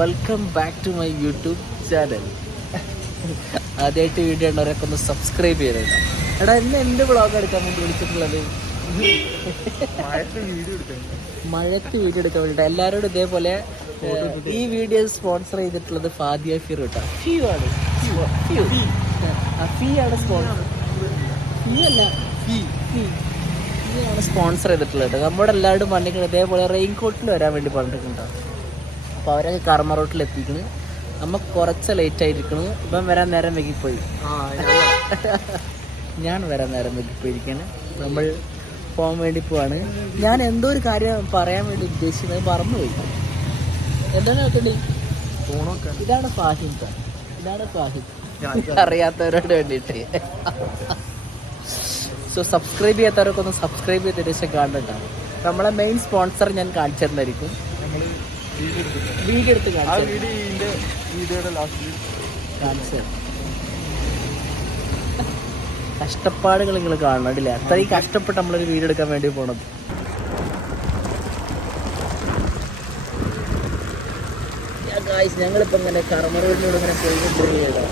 Welcome back to my YouTube channel. ആദ്യമായിട്ട് video ഉള്ളവരൊക്കെ ഒന്ന് സബ്സ്ക്രൈബ് ചെയ്തേക്കാം. എടാ ഇന്ന് എന്ത് വ്ളോഗ് എടുക്കാൻ വേണ്ടി വിളിച്ചിട്ടുള്ളത്? മഴത്ത് വീഡിയോ എടുക്കാൻ വേണ്ടിയിട്ട് എല്ലാവരോടും ഇതേപോലെ. ഈ വീഡിയോ സ്പോൺസർ ചെയ്തിട്ടുള്ളത് ഫാദിയ ഫിറു കേട്ടോ. ഫീ ആണ് സ്പോൺസർ, ആണ് സ്പോൺസർ ചെയ്തിട്ടുള്ളത്. നമ്മുടെ എല്ലാവരും വണ്ടികൾ ഇതേപോലെ റെയിൻ കോട്ടിൽ വരാൻ വേണ്ടി പറഞ്ഞിട്ടുണ്ടാവും. അപ്പോൾ അവരൊക്കെ കർമ്മ റോട്ടിൽ എത്തിക്കണ്. നമ്മ കുറച്ച് ലേറ്റ് ആയിരിക്കണു. ഇപ്പം വരാൻ നേരം വൈകിപ്പോയി. ഞാൻ വരാൻ നേരം വൈകിപ്പോയിരിക്കാണ്. നമ്മൾ പോകാൻ വേണ്ടി പോവാണ്. ഞാൻ എന്തോ ഒരു കാര്യം പറയാൻ വേണ്ടി ഉദ്ദേശിക്കുന്നത് മറന്നുപോയി. എന്താണ് നോക്കണ്ടേ? ഇതാണ് ഫാഹിം. ഇതാണ് ഫാഹിം, അറിയാത്തവരോട് വേണ്ടിയിട്ട്. സോ സബ്സ്ക്രൈബ് ചെയ്യാത്തവരൊക്കെ ഒന്ന് സബ്സ്ക്രൈബ് ചെയ്തിട്ട് ശേഷം കാണുന്നുണ്ടാവും. നമ്മളെ മെയിൻ സ്പോൺസർ ഞാൻ കാണിച്ചു തരുന്നതായിരിക്കും. വീഡിയോ എടുത്ത് കഷ്ടപ്പാടുകൾ നിങ്ങൾ കാണണ്ടില്ല. അത്രയും കഷ്ടപ്പെട്ട് നമ്മളൊരു വീഡിയോ എടുക്കാൻ വേണ്ടി പോണത്. ഞങ്ങളിപ്പോ ഇങ്ങനെ കർമ്മറോഡിലൂടെ ഇങ്ങനെ പോയിക്കൊണ്ടിരിക്കുകയാണ്.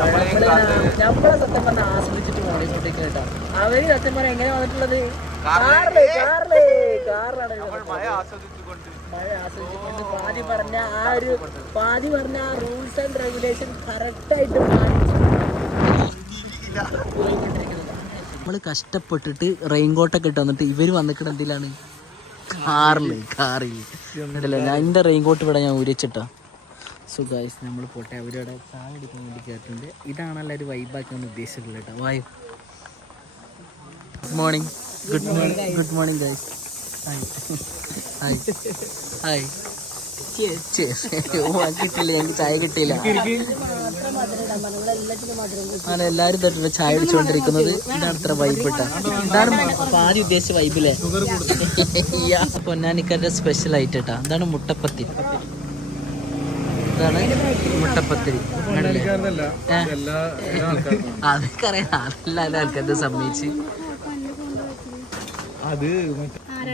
നമ്മളെ സത്യം പറഞ്ഞാൽ ആസ്വദിച്ചിട്ട് പോകണം ഇങ്ങോട്ടേക്ക് കേട്ടോ. അവര് സത്യം പറഞ്ഞാൽ എങ്ങനെ വന്നിട്ടുള്ളത്? കാറിലാണ് മഴ ആസ്വദിച്ചുകൊണ്ട് പാതി പറഞ്ഞ ആ റൂൾസ് ആൻഡ് റെഗുലേഷൻ കറക്റ്റായിട്ട് നമ്മള് കഷ്ടപ്പെട്ടിട്ട് റെയിൻകോട്ടൊക്കെ ഇട്ട് വന്നിട്ട് ഇവര് വന്നിട്ട് എന്തിലാണ്? കാറിൽ. ഞാൻ എൻ്റെ റെയിൻകോട്ട് ഇവിടെ ഞാൻ ഊരിച്ചിട്ടാ. സോ ഗൈസ് നമ്മൾ പോട്ടെ. അവരവിടെ ചായ എടുക്കാൻ വേണ്ടി കേട്ടിട്ടുണ്ട്. ഇതാണല്ലോ ഒരു വൈബാക്കാൻ ഉദ്ദേശിച്ചിട്ടുള്ളത് കേട്ടോ. വായു. Good morning. Good morning guys. Hi hi. കിട്ടില്ല, ഞങ്ങൾക്ക് ചായ കിട്ടിയില്ല. അങ്ങനെ എല്ലാവരും തൊട്ടിട്ട് ചായ അടിച്ചുകൊണ്ടിരിക്കുന്നത്. ഇതാണ് ഇത്ര വൈബ് ഇട്ട. ഇതാണ് പാതി ഉദ്ദേശിച്ച വൈബില്ലേ? പൊന്നാനിക്കാരുടെ സ്പെഷ്യൽ ആയിട്ട് കേട്ടാ. ഇതാണ് മുട്ടപ്പത്തിരി. ഇതാണ് മുട്ടപ്പത്തിരി. അതൊക്കെ അറിയാം. അതെല്ലാം ആൾക്കാരുടെ സമ്മതിച്ച്.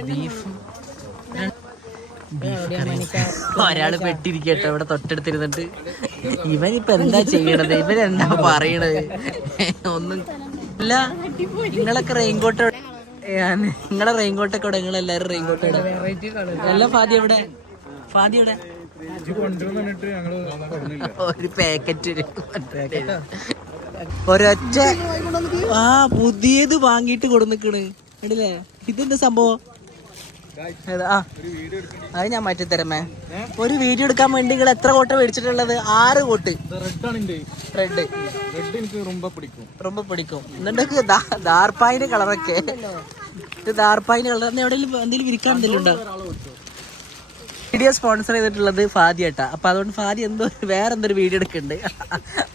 ബീഫ് ഒരാള് പെട്ടിരിക്കട്ടെ ഇവിടെ തൊട്ടടുത്തിരുന്നിട്ട്. ഇവനിപ്പോ എന്താ ചെയ്യണത്? ഇവനെന്താ പറയണത്? ഒന്നും ഇല്ല. നിങ്ങളൊക്കെ റെയിൻകോട്ട്, നിങ്ങളെ റെയിൻകോട്ടൊക്കെ ഇവിടെ. നിങ്ങളെല്ലാരും റെയിൻകോട്ട് ഇവിടെ. എല്ലാം ഫാദി എവിടെ? ഫാദി എവിടെ? ഒരു പാക്കറ്റ് ഒരൊറ്റ പുതിയത് വാങ്ങിയിട്ട് കൊടുന്നിക്കണ്. കണ്ടില്ലേ? ഇതെന്താ സംഭവം? അത് ഞാൻ മാറ്റിത്തരമേ. ഒരു വീഡിയോ എടുക്കാൻ വേണ്ടി നിങ്ങൾ എത്ര കോട്ട മേടിച്ചിട്ടുള്ളത്? 6 കോട്ട്. റെഡ് എനിക്ക് ரொம்ப പിടിക്കും. എന്നിട്ട് ദാർപ്പായിന്റെ കളറൊക്കെ. ദാർപ്പായിന്റെ കളർ എന്തെങ്കിലും വിരിക്കാൻ എന്തെങ്കിലും ഉണ്ടോ? വീഡിയോ സ്പോൺസർ ചെയ്തിട്ടുള്ളത് ഫാദി ഏട്ടാ. അപ്പൊ അതുകൊണ്ട് ഫാദി വേറെ എന്തൊരു വീഡിയോ എടുക്കുന്നുണ്ട്.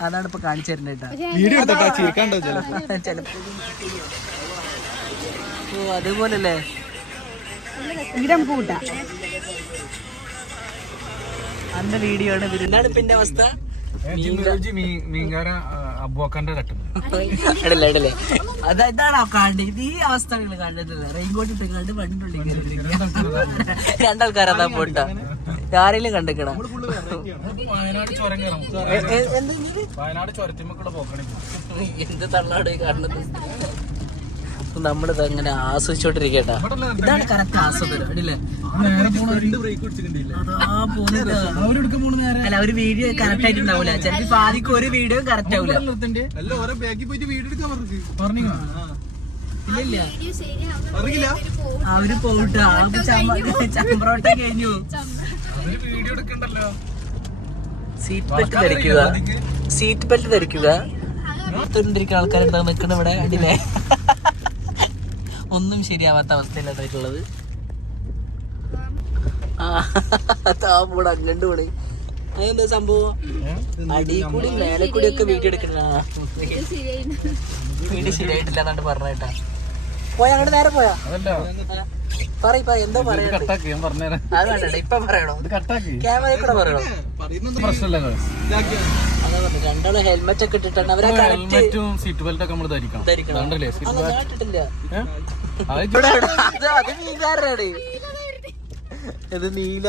അതാണ് ഇപ്പൊ കാണിച്ചു തരുന്നത് കേട്ടാ. ഓ അതുപോലല്ലേ അന്റെ വീഡിയോ ആണ്. എന്താണ് പിന്നെ അവസ്ഥ? അതാണ് കാണേണ്ടത്. ഈ അവസ്ഥകൾ കണ്ടിട്ടില്ല. റെയിൻകോട്ട് ഇട്ട് കണ്ട് വണ്ടിട്ടുള്ളിൽ രണ്ടാൾക്കാരതാ പോട്ടാ. ആരെങ്കിലും കണ്ടിക്കണം. എന്ത് തള്ളാട് കാണുന്നത്? നമ്മളിത് അങ്ങനെ ആസ്വദിച്ചോണ്ടിരിക്കട്ടാ. ഇതാണ് കറക്റ്റ് ആസ്വദനം. അല്ലേ? അല്ല ഒരു വീഡിയോ കറക്റ്റ് ആയിട്ടുണ്ടാവൂല. ചിലപ്പോ ഫാദിക്ക് ഒരു വീഡിയോ കറക്റ്റ് ആവൂല. ഇല്ല അവര് പോട്ടാ. ചമ്പ്രോട്ട കഴിഞ്ഞു. സീറ്റ് ബെൽറ്റ് ധരിക്കുക. സീറ്റ് ബെൽറ്റ് ധരിക്കുക. തൊണ്ടിരിക്കുന്ന ആൾക്കാരെന്താ നിൽക്കണ ഇവിടെ? കണ്ടില്ലേ? ഒന്നും ശരിയാവാത്ത അവസ്ഥയിലായിട്ടുള്ളത്. താമ്പൂടെ അങ്ങണ്ട് കൂടി. അതെന്താ സംഭവം? അടി കൂടി മേലെ കൂടി ഒക്കെ വീഡിയോ എടുക്കണ. വീഡിയോ ശരിയായിട്ടില്ല എന്നാണ്ട് പറഞ്ഞേട്ടാ. പോയാ അങ്ങോട്ട് നേരെ പോയാ പറ എന്തോ പറയാ. അത് വേണ്ട ഇപ്പൊ പറയണോ? ക്യാമറയിൽ കൂടെ പറയണോ? രണ്ടാള് ഹെൽമെറ്റ് ഒക്കെ ഇട്ടിട്ടാണ് അവരെ സീറ്റ് ബെൽറ്റ് ഒക്കെ നമ്മൾ ധരിക്കണം. അത് നീലാറാണ്. ഇത് നീല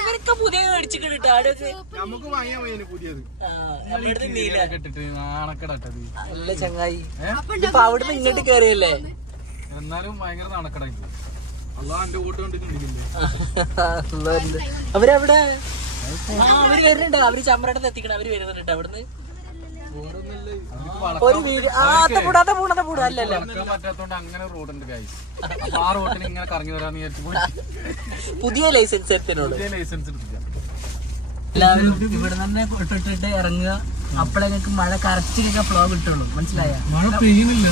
ഇവരൊക്കെ പുതിയ മേടിച്ചിട്ടാ നല്ല ചങ്ങായി. ഇപ്പൊ അവിടുന്ന് ഇങ്ങോട്ട് കേറിയല്ലേ? എന്നാലും ഭയങ്കര നടക്കടായി. അവരവിടെ അവര് വരുന്നുണ്ട്. അവര് ചമ്രടത്ത് എത്തിക്കണം. അവര് വരുന്നുണ്ട് അവിടുന്ന്. ഒരു വീഡിയോ അല്ലല്ലോ പറ്റാത്തോണ്ട് അങ്ങനെ റോഡുണ്ട് ഗൈസ്. ആ റോഡിന് ഇങ്ങനെ കറങ്ങി വരാന്ന് വിചാരിച്ചു പുതിയ ലൈസൻസ് എടുത്തിനോട്. ലൈസൻസ് എടുത്തില്ല. എല്ലാവരും ഇവിടെ തന്നെ ഇട്ടിട്ട് ഇറങ്ങുക. അപ്പളെ നിങ്ങൾക്ക് മഴ കറക്റ്റ് ഫ്ലോ കിട്ടുള്ളൂ. മനസ്സിലായ? മഴ പെയ്യുന്നില്ല,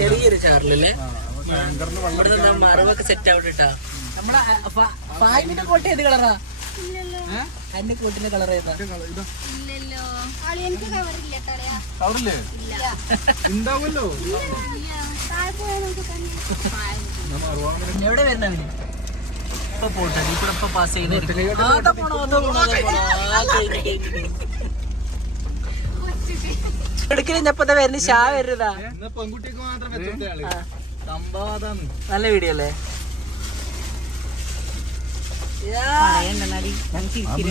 ചെറിയൊരു ചാറിലല്ലേ. ഇവിടെ മറവൊക്കെ സെറ്റ് ആവട്ടാ. നമ്മുടെ ഫായിമിന്റെ കോട്ട് ഏത് കളറാ? അതിന്റെ കോട്ടിന്റെ കളർ ഏതാ? ഉണ്ടാവല്ലോ. എവിടെ വരുന്ന ഇപ്പൊ പോട്ടെ. ഇപ്പൊ പാസ് ചെയ്യുന്ന എടുക്കലിപ്പത്തെ വരുന്ന ഷാ വരുന്നതാ. പെൺകുട്ടിക്ക് മാത്രം നല്ല വീഡിയോ അല്ലേ?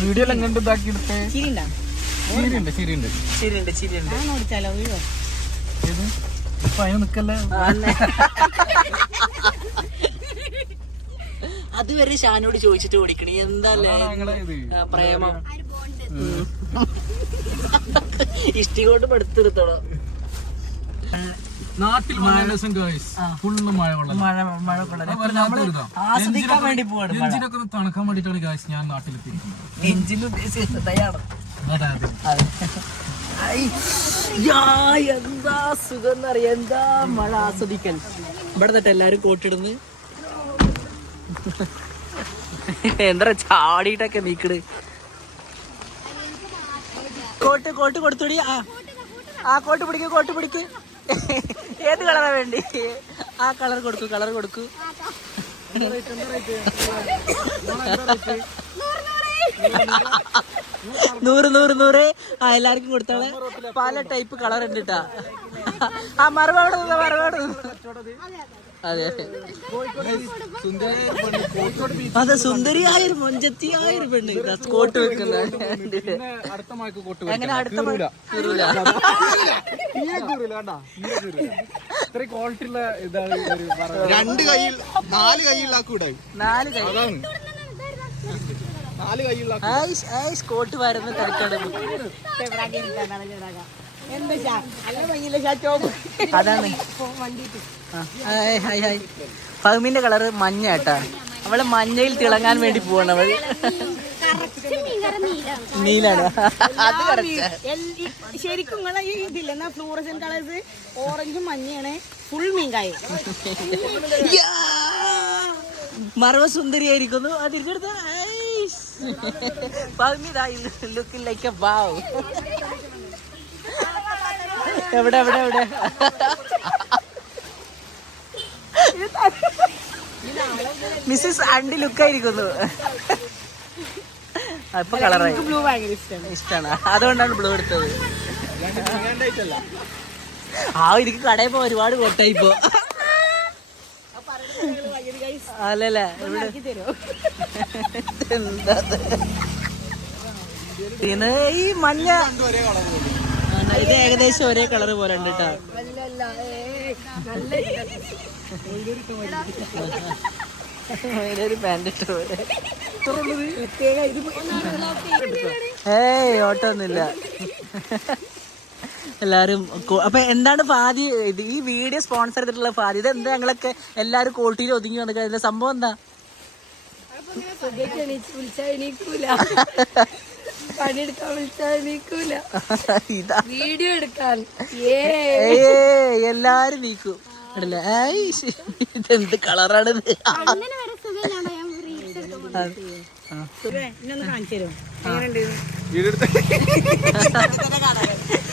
വീഡിയോ എങ്ങനെ ഇതാക്കി എടുത്തേ? ചിരിയുണ്ട്. നിക്കല്ലേ. അതുവരെ ഷാനോട് ചോദിച്ചിട്ട് ഓടിക്കണേ. എന്താല്ലേ പ്രേമം? ഇഷ്ടികൊണ്ട് പടുത്തെടുത്തോളൂ. നാട്ടിൽ ഫുള്ള് മഴ ആസ്വദിക്കാൻ വേണ്ടി പോവാണ്. എഞ്ചിനൊക്കെ ഒന്ന് തണുക്കാൻ വേണ്ടിട്ടാണ് ഗായ്സ് ഞാൻ നാട്ടിലെത്തി. എഞ്ചിന് ഉദ്ദേശിച്ചതാണ്. എന്താ സുഖം എന്നറിയാം. എന്താ മഴ ആസ്വദിക്കൽ. ഇവിടെ നിന്നിട്ട് എല്ലാരും കോട്ടിടുന്ന് എന്താ ചാടിയിട്ടൊക്കെ നീക്കട്. കോട്ട് കൊടുത്തുടി. ആ കോട്ട് പിടിക്ക്. ഏത് കളറാ വേണ്ടി? ആ കളർ കൊടുക്കൂ. 100 എല്ലാവർക്കും കൊടുത്തോളെ. പല ടൈപ്പ് കളർ ഉണ്ട് കേട്ടാ. ആ മറുപാട് അതെ സുന്ദരിയായൊരു മൊഞ്ചത്തിയായൊരു പെണ്ണ് കോട്ട് വെക്കുന്ന. അങ്ങനെ അടുത്ത രണ്ട് കയ്യിൽ 4 കയ്യിൽ കോട്ട് വരുന്ന തിരക്കാണ്. അതാണ് ഫഹ്മിന്റെ കളറ് മഞ്ഞ കേട്ടാ. അവള് മഞ്ഞയിൽ തിളങ്ങാൻ വേണ്ടി പോവാണ്. അവള് നീലാണ്. അത് ശരിക്കും ഇതില്ല ഫ്ലൂറസൻ കളേഴ്സ് ഓറഞ്ചും മഞ്ഞയാണ്. Full മീൻകായ മറവ സുന്ദരിയായിരിക്കുന്നു. തിരിച്ചെടുത്ത looking like a wow. എവിടെ മിസ്സിസ് ആൻഡി ലുക്കായിരിക്കുന്നു. ഇപ്പൊ കളറായി. ബ്ലൂ ഭയങ്കര ഇഷ്ടമാണ്. അതുകൊണ്ടാണ് ബ്ലൂ എടുത്തത്. എനിക്ക് കടയിൽ പോ ഒരുപാട് കോട്ടായി ഇപ്പൊ. അല്ലല്ലേ പിന്നെ ഈ മഞ്ഞ ഇത് ഏകദേശം ഒരേ കളർ പോലെ ഉണ്ട് കേട്ടോ. ഒരു പാന്റ് ഇട്ട പോലെ. ഓട്ടോ ഒന്നുമില്ല. എല്ലാരും അപ്പൊ എന്താണ് ഫാദി ഈ വീഡിയോ സ്പോൺസർ ചെയ്തിട്ടുള്ള ഫാദി? ഇത് എന്താ ഞങ്ങളൊക്കെ എല്ലാരും കോട്ടിയിൽ ഒതുങ്ങി വന്നിട്ട് സംഭവം എന്താ? പണിയെടുക്കാൻ വിളിച്ചാൽ വീഡിയോ എടുക്കാൻ എല്ലാരും നീക്കും. ഇതെന്ത് കളറാണിത്?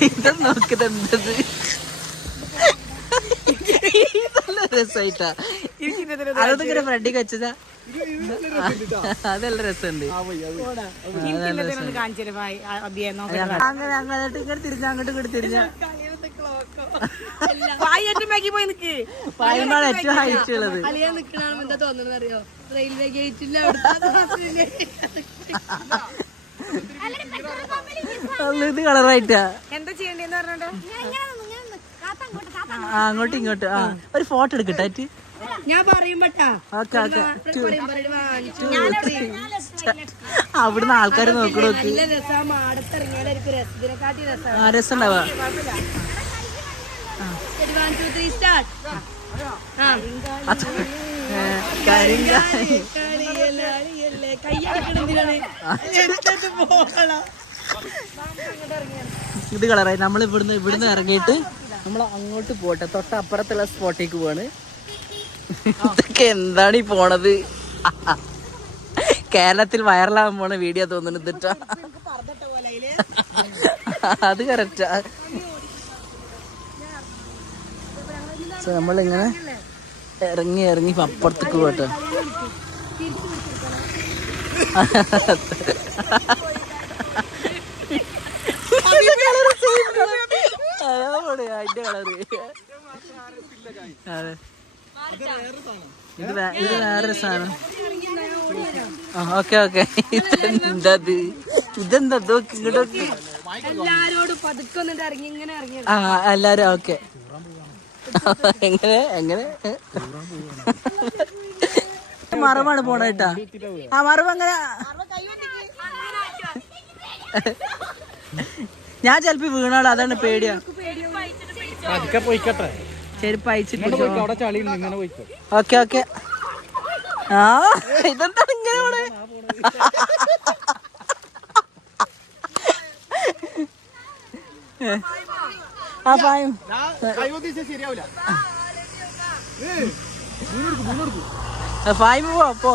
ഇത് നോക്കിതെന്തത് നല്ല രസായിട്ടാ. അതൊക്കെ ഫ്രണ്ടിക്ക് വെച്ചതാ. അതെല്ലാം രസമുണ്ട്. അങ്ങനെ ഇങ്ങനെ തിരിഞ്ഞ അങ്ങോട്ടും ഇങ്ങോട്ട് തിരിഞ്ഞ പായേറ്റമാക്കി പോയി നിക്ക് പായമാണ് ഏറ്റവും ഹൈറ്റ് ഉള്ളത്. അലിയാ നിക്കണ എന്താ തോന്നുന്നത് അറിയോ? റെയിൽവേ ഗേറ്റിന്റെ ഇത് കളറായിട്ടാ. എന്താ ചെയ്യണ്ടേന്ന് പറഞ്ഞോണ്ടോ? അങ്ങോട്ടും ഇങ്ങോട്ടും. ആ ഒരു ഫോട്ടോ എടുക്കട്ടെ. ഞാൻ പറയുമ്പോട്ടാ ഓക്കെ ഓക്കെ. അവിടുന്ന് ആൾക്കാർ നോക്കി നോക്കി. നല്ല രസാ. മാടത്തിറങ്ങിയാലും എനിക്ക് രസത്തിനെക്കാട്ടി രസമാണ്. രസമുണ്ടാവാ. ഇത് കളറായി. നമ്മൾ ഇവിടുന്ന് ഇറങ്ങിയിട്ട് നമ്മൾ അങ്ങോട്ട് പോട്ടെ. തൊട്ടപ്പുറത്തുള്ള സ്പോട്ടേക്ക് പോവാണ്. ഇതൊക്കെ എന്താണ് ഈ പോണത്? കേരളത്തിൽ വൈറലാകാൻ പോണ വീഡിയോ തോന്നുന്നു ഇതിട്ടാ. അത് കറക്റ്റാ. നമ്മളിങ്ങനെ ഇറങ്ങി അപ്പുറത്തേക്ക് പോട്ടെ. അതിന്റെ കളറ്. അതെ, ഇത് വേറെ സാധനം. Okay okay. ഇതെന്തത്? ഇങ്ങോട്ടൊക്കെ ആ എല്ലാരും ഓക്കെ. എങ്ങനെ മറവാണ് പോണേട്ടാ. ആ മറവ് അങ്ങനെ. ഞാൻ ചെലപ്പോ വീണാളോ, അതാണ് പേടിയാ. ചെരുപ്പ് അയച്ചിട്ട്. Okay okay. ആ ഇതെന്താണ് ഇങ്ങനെ പോണേ? ആ പായം ഫായ്മ പോ.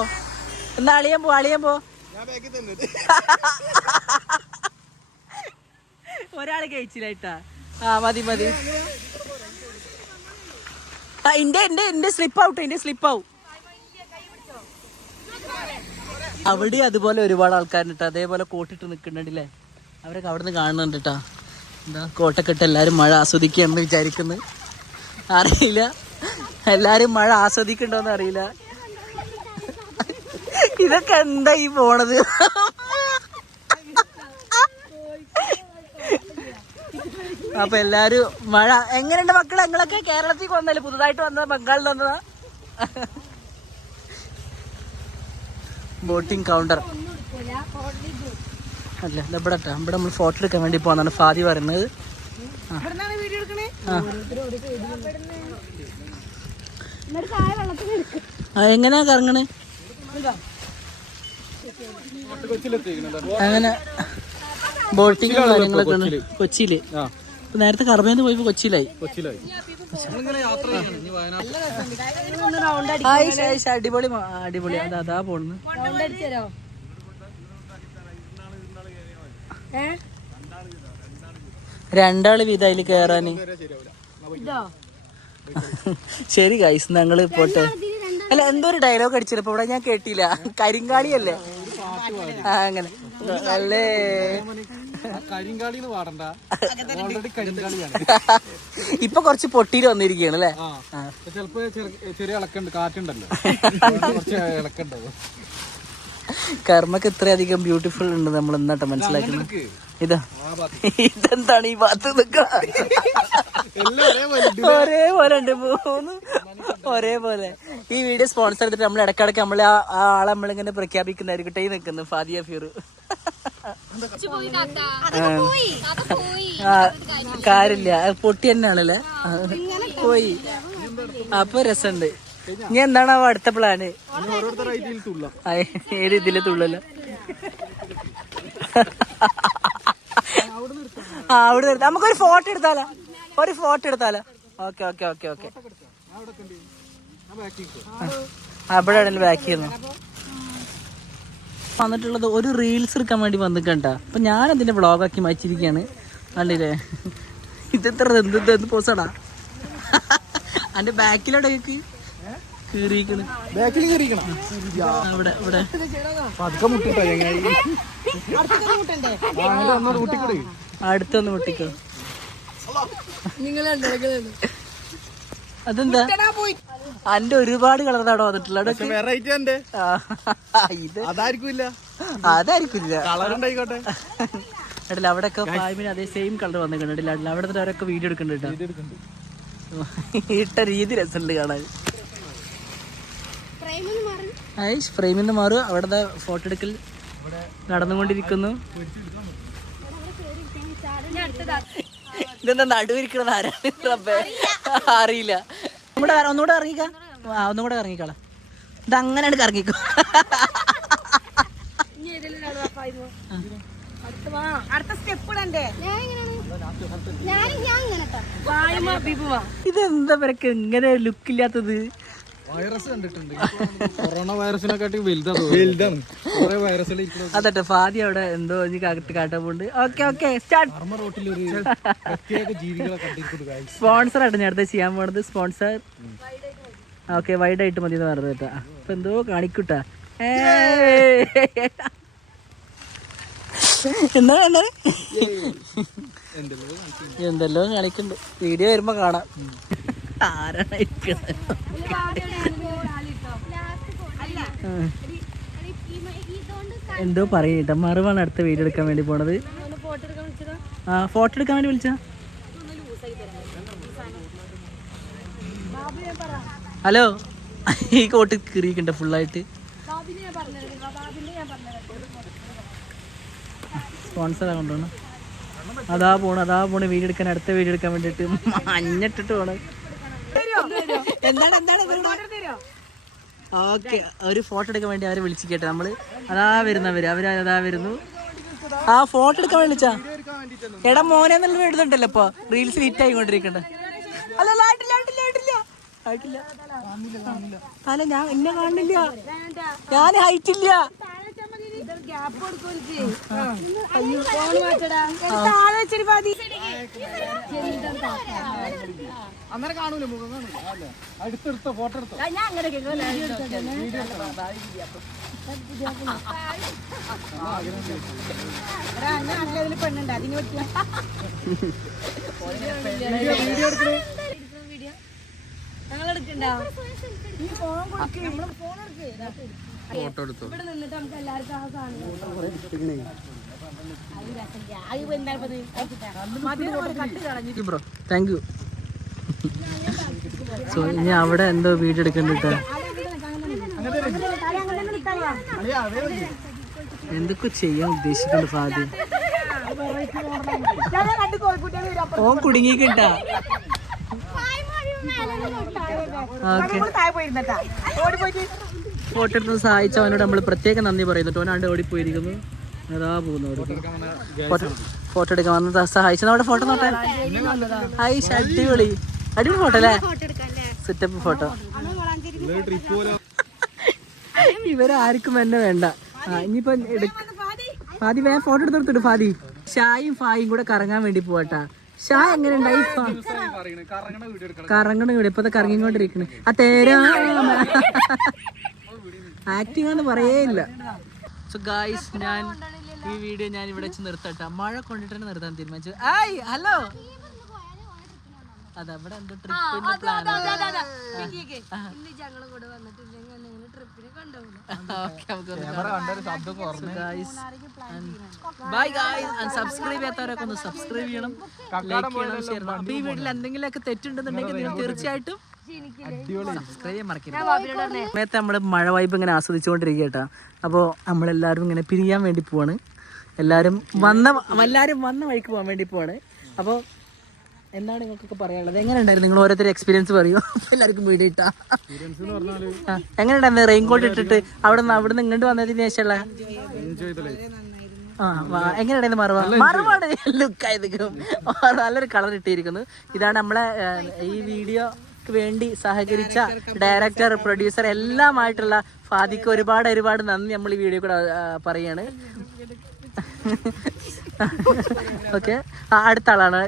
എന്നാ അളിയാൻ പോ. ഒരാള് കഴിച്ചില്ലായിട്ടാ. ആ മതി. ആ എന്റെ സ്ലിപ്പ് ആവും. അവിടെ അതുപോലെ ഒരുപാട് ആൾക്കാരുണ്ട്. അതേപോലെ കോട്ടിട്ട് നിൽക്കുന്നുണ്ടല്ലേ. അവരൊക്കെ അവിടെ നിന്ന് കാണുന്നുണ്ട് കേട്ടാ. എന്താ കോട്ടൊക്കെ ഇട്ട് എല്ലാരും മഴ ആസ്വദിക്കുകയെന്ന് വിചാരിക്കുന്നു. അറിയില്ല എല്ലാരും മഴ ആസ്വദിക്കണ്ടോന്ന് അറിയില്ല. ഇതൊക്കെ എന്താ ഈ പോണത്? അപ്പൊ എല്ലാരും മഴ. എങ്ങനെയുണ്ട് മക്കളെ? നിങ്ങളൊക്കെ കേരളത്തിൽ വന്നല്ലേ? പുതുതായിട്ട് വന്നതാ? ബംഗാളിൽ വന്നതാ? ബോട്ടിംഗ് കൗണ്ടർ അല്ല, ഇവിടെ നമ്മൾ ഫോട്ടോ എടുക്കാൻ വേണ്ടി പോന്നാണ് ഫാദി പറയുന്നത്. എങ്ങനെയാ കറങ്ങണേ? അങ്ങനെ ബോട്ടിങ് കാര്യങ്ങളൊക്കെ ഉണ്ട് കൊച്ചിയില്. നേരത്തെ കർമ്മേന്ന് പോയപ്പോ കൊച്ചിയിലായി. അടിപൊളി. അതാ പോണു. രണ്ടാള് വീതം അതില് കേറാന്. ശരി ഗൈസ്, ഞങ്ങള് പോട്ടെ. അല്ല, എന്തോ ഒരു ഡയലോഗ് അടിച്ചില്ലപ്പോ ഇവിടെ, ഞാൻ കേട്ടില്ല. കരിങ്കാളിയല്ലേ? ആ അങ്ങനെ അല്ലേ? ഇപ്പൊ കുറച്ച് പൊട്ടിയിൽ വന്നിരിക്കുകയാണ് അല്ലേ? ചിലപ്പോ ചെറിയ ഇളക്കുണ്ട്, കാറ്റുണ്ടല്ലോ. കർമ്മക്ക് ഇത്രയധികം ബ്യൂട്ടിഫുൾ ഉണ്ട് നമ്മൾ എന്നാട്ടെ മനസ്സിലാക്കുന്നത്. ഇതെന്താണ് ഈ ഭാഗത്ത് നിൽക്കുക? ഒരേപോലെ ഉണ്ട്, ഒരേപോലെ. ഈ വീഡിയോ സ്പോൺസർ ചെയ്തിട്ട് നമ്മൾ ഇടക്കിടക്ക് നമ്മൾ ആ ആളെ നമ്മളിങ്ങനെ പ്രഖ്യാപിക്കുന്നതായിരിക്കും. ഈ നിൽക്കുന്നു ഫാദിയ ഫീർ. കാര്യമില്ല, പൊട്ടി തന്നെയാണല്ലേ? പോയി. അപ്പൊ രസമുണ്ട്. ഇനി എന്താണ് അടുത്ത പ്ലാന്? ഏത് ഇതില് തുള്ളല്ലോ? ആ അവിടെ നമുക്കൊരു ഫോട്ടോ എടുത്താലോ? ഓക്കെ. അവിടെ ബാക്ക് ചെയ്യുന്നു. വന്നിട്ടുള്ളത് ഒരു റീൽസ് എടുക്കാൻ വേണ്ടി വന്നിക്കണ്ട. അപ്പൊ ഞാൻ അതിന്റെ വ്ളോഗാക്കി മാറ്റിയിരിക്കുകയാണ്. കണ്ടില്ലേ? ഇതെത്ര എന്ത് പോസാടാ? അതിന്റെ ബാക്കിലോടെ അടുത്തൊന്ന് മുട്ടിക്കോ. നിങ്ങൾ അതെന്താ അന്റെ ഒരുപാട് കളർന്നാടോ വന്നിട്ടുള്ള വെറൈറ്റി എന്റെ ഇത് അതായിരിക്കില്ല അതായിരിക്കില്ല കളർ ഉണ്ടായിക്കോട്ടെ. അല്ല അവിടെയൊക്കെ ഫാമിന് അതേ സെയിം കളർ വന്നിട്ടുണ്ടല്ല അവിടെ അവരൊക്കെ വീഡിയോ എടുക്കുന്നുണ്ട് ഇട്ട രീതി രസമുണ്ട് കാണാൻ. ഫ്രെയിമിൽ നിന്ന് മാറും. അവിടുത്തെ ഫോട്ടോ എടുക്കൽ നടന്നുകൊണ്ടിരിക്കുന്നു. ഇതെന്താ നടുവിരിക്കണത് ആരാണ് റബ്ബേ അറിയില്ല. ഒന്നുകൂടെ ഇറങ്ങിക്കാം. ഒന്നുകൂടെ ഇറങ്ങിക്കളാം. ഇത് അങ്ങനെയാണ് ഇറങ്ങിക്കോ. അടുത്ത സ്റ്റെപ്പ് ഇടണ്ടേ? ഇതെന്താ പേരൊക്കെ ഇങ്ങനെ ലുക്കില്ലാത്തത്? വൈറസ് കണ്ടിട്ടുണ്ട്. കൊറോണ വൈറസിനെക്കാട്ടി വലുതാണ്. കുറെ വൈറസുകൾ അതട്ടെ ഫാദി അവിടെ എന്തോ കാട്ടാൻ പോണ്ട്. Okay start. റോട്ടിൽ ഒരു പ്രത്യേക ജീവികളെ കണ്ടിരിക്കുന്നു. സ്പോൺസർ ആയിട്ട് ഞാൻ അടുത്ത് ചെയ്യാൻ പോണത്. സ്പോൺസർ ഓക്കെ വൈഡ് ആയിട്ട് മതി എന്ന് പറഞ്ഞത് കേട്ടാ. അപ്പൊ എന്തോ കാണിക്കൂട്ടാ. എന്തെല്ലോ കാണിക്കുന്നുണ്ട്. വീഡിയോ വരുമ്പോ കാണാം. ആരാണ് എന്തോ പറയട്ട. മറുവാണ് അടുത്ത വീഡിയോ എടുക്കാൻ വേണ്ടി പോണത്. ഫോട്ടോ എടുക്കാൻ വേണ്ടി വിളിച്ച. ഹലോ ഈ കോട്ട് കീറിയിട്ടുണ്ട് ഫുള്ളായിട്ട്. സ്പോൺസർ കൊണ്ടുപോകണം. അതാ പോണ് വീഡിയോ എടുക്കാൻ. അടുത്ത വീഡിയോ എടുക്കാൻ വേണ്ടിട്ട് മഞ്ഞിട്ടിട്ട് പോണം. ഓക്കെ ഒരു ഫോട്ടോ എടുക്കാൻ വേണ്ടി അവരെ വിളിച്ചിട്ടെ നമ്മള്. അതാ വരുന്നവര് അതാ വരുന്നു. ആ ഫോട്ടോ എടുക്കാൻ വേണ്ടി വിളിച്ചാ. എടാ മോനെ എന്നുള്ള എഴുതുണ്ടല്ലോ ഇപ്പൊ റീൽസ് ഹിറ്റ് ആയിക്കൊണ്ടിരിക്കണ്ട. അല്ല ഞാൻ എന്നെ കാണുന്നില്ല. ഞാൻ ഹൈറ്റ് ഇല്ല. അന്നേരം കാണൂല മുഖം കാണൂല. അടുത്തെടുത്തോ ഫോട്ടോ എടുത്തോ. പെണ്ണുണ്ട് അതിന് പറ്റിയ ഞങ്ങൾ എടുക്കണ്ടോ? ഫോട്ടോ എടുത്തോ. ഇവിടെ നിന്നിട്ട് നമുക്ക് എല്ലാവർക്കും ആ സാധനം ബ്രോ താങ്ക് യു. സോ ഇനി അവിടെ എന്തോ വീഡിയോ എടുക്കണ്ടിട്ടാ. എന്തൊക്കെ ചെയ്യാൻ ഉദ്ദേശിക്കുന്നുണ്ട് ഫാദി. ഓൻ കുടുങ്ങിക്കിട്ടാ. ഓക്കെ ഫോട്ടോ എടുത്ത് സഹായിച്ച അവനോട് നമ്മൾ പ്രത്യേകം നന്ദി പറയുന്നുണ്ട്. ഓനാണ്ട് ഓടിപ്പോയിരിക്കുന്നു. അതാ പോകുന്നു. ഫോട്ടോ എടുക്കാൻ വന്ന് സഹായിച്ചു. നമ്മുടെ ഫോട്ടോ നോട്ടെ. ഹായ് അടിപൊളി അടിപൊളി ഫോട്ടോ അല്ലേ? Setup photo. ഇവരാർക്കും എന്നെ വേണ്ട. ഇനിയിപ്പോ ഫാദി വേഗം ഫോട്ടോ എടുത്ത് കൊടുത്തിട്ട് ഫാദി. ഷായും ഫായും കൂടെ കറങ്ങാൻ വേണ്ടി പോവാട്ടാ. ഷാ എങ്ങനെ ഉണ്ടായി? കറങ്ങണ വീട് ഇപ്പത്തെ കറങ്ങിക്കൊണ്ടിരിക്കണ്. ആ തേരാ ആക്ടിങ് ആണെന്ന് പറയേയില്ല. സോ ഗായ്സ് ഞാൻ ഈ വീഡിയോ ഞാൻ ഇവിടെ വെച്ച് നിർത്തട്ടെ. മഴ കൊണ്ടിട്ട് തന്നെ നിർത്താൻ തീരുമാനിച്ചു. ആയ് ഹലോ അതവിടെ എന്തോ ട്രിപ്പിന്റെ പ്ലാൻ. Bye guys. സബ്സ്ക്രൈബ് ചെയ്യാത്തവരൊക്കെ ഒന്ന് സബ്സ്ക്രൈബ് ചെയ്യണം, ലൈക്ക് ചെയ്യണം, ഷെയർ ചെയ്യണം. അപ്പൊ ഈ വീട്ടിൽ എന്തെങ്കിലുമൊക്കെ തെറ്റുണ്ടെന്നുണ്ടെങ്കിൽ നിങ്ങൾ തീർച്ചയായിട്ടും സബ്സ്ക്രൈബ് ചെയ്യാൻ മറക്കരുത്. സമയത്ത് നമ്മള് മഴ വൈബ് ഇങ്ങനെ ആസ്വദിച്ചുകൊണ്ടിരിക്കുക കേട്ടോ. അപ്പോൾ നമ്മളെല്ലാവരും ഇങ്ങനെ പിരിയാൻ വേണ്ടി പോവാണ്. എല്ലാവരും വന്ന വഴിക്ക് പോകാൻ വേണ്ടി പോവാണ്. അപ്പോൾ എന്താണ് നിങ്ങൾക്കൊക്കെ പറയാനുള്ളത്? എങ്ങനെ ഉണ്ടായിരുന്നു? നിങ്ങൾ ഓരോരുത്തർ എക്സ്പീരിയൻസ് പറയൂ. എല്ലാവർക്കും വീഡിയോ ഇട്ടാ എങ്ങനെ ഉണ്ടായിരുന്നു? റെയിൻകോട്ട് ഇട്ടിട്ട് അവിടുന്ന് ഇങ്ങോട്ട് വന്നതിന് ശേഷമുള്ള എങ്ങനെ ഉണ്ടായിരുന്നു? മറവാണ് ലുക്കായതിരിക്കും. നല്ലൊരു കളർ ഇട്ടിരിക്കുന്നു. ഇതാണ് നമ്മളെ ഈ വീഡിയോക്ക് വേണ്ടി സഹകരിച്ച ഡയറക്ടർ, പ്രൊഡ്യൂസർ എല്ലാമായിട്ടുള്ള ഫാദിക്ക് ഒരുപാട് നന്ദി നമ്മൾ ഈ വീഡിയോ കൂടെ പറയാണ്. ഓക്കെ അടുത്ത ആളാണ്.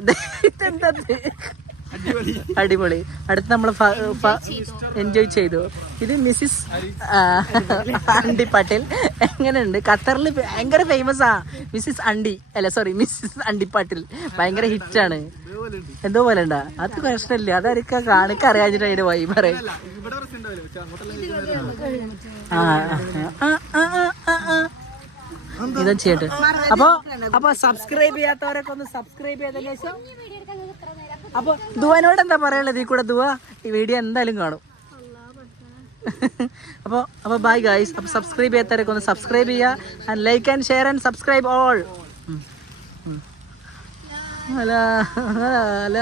അടിപൊളി. അടുത്ത് നമ്മൾ എൻജോയ് ചെയ്തു. ഇത് മിസ്സിസ് അണ്ടി പട്ടേൽ. എങ്ങനെയുണ്ട്? ഖത്തറിൽ ഭയങ്കര ഫേമസ് ആ മിസ്സിസ് അണ്ടി. അല്ല സോറി മിസ്സിസ് അണ്ടി പട്ടേൽ. ഭയങ്കര ഹിറ്റാണ്. എന്തോ പോലെ ഉണ്ടാ അത് പ്രശ്നമില്ല അതായിരിക്കും കാണിക്ക അറിയാഞ്ഞിട്ട് അതിന്റെ വൈ പറയും ഇതാ ചെയ്യട്ടെ. അപ്പൊ സബ്സ്ക്രൈബ് ചെയ്യാത്തവരൊക്കെ ഒന്ന് സബ്സ്ക്രൈബ് ചെയ്തതിനു ശേഷം അപ്പൊ ദുവാനോട് എന്താ പറയാനുള്ളത്? ഈ കൂടെ ദുവാ ഈ വീഡിയോ എന്തായാലും കാണും. അപ്പോൾ ബൈ ഗൈസ്. അപ്പോൾ സബ്സ്ക്രൈബ് ചെയ്യാത്തവരൊക്കെ ഒന്ന് സബ്സ്ക്രൈബ് ചെയ്യുക and like and share and subscribe all. അല്ല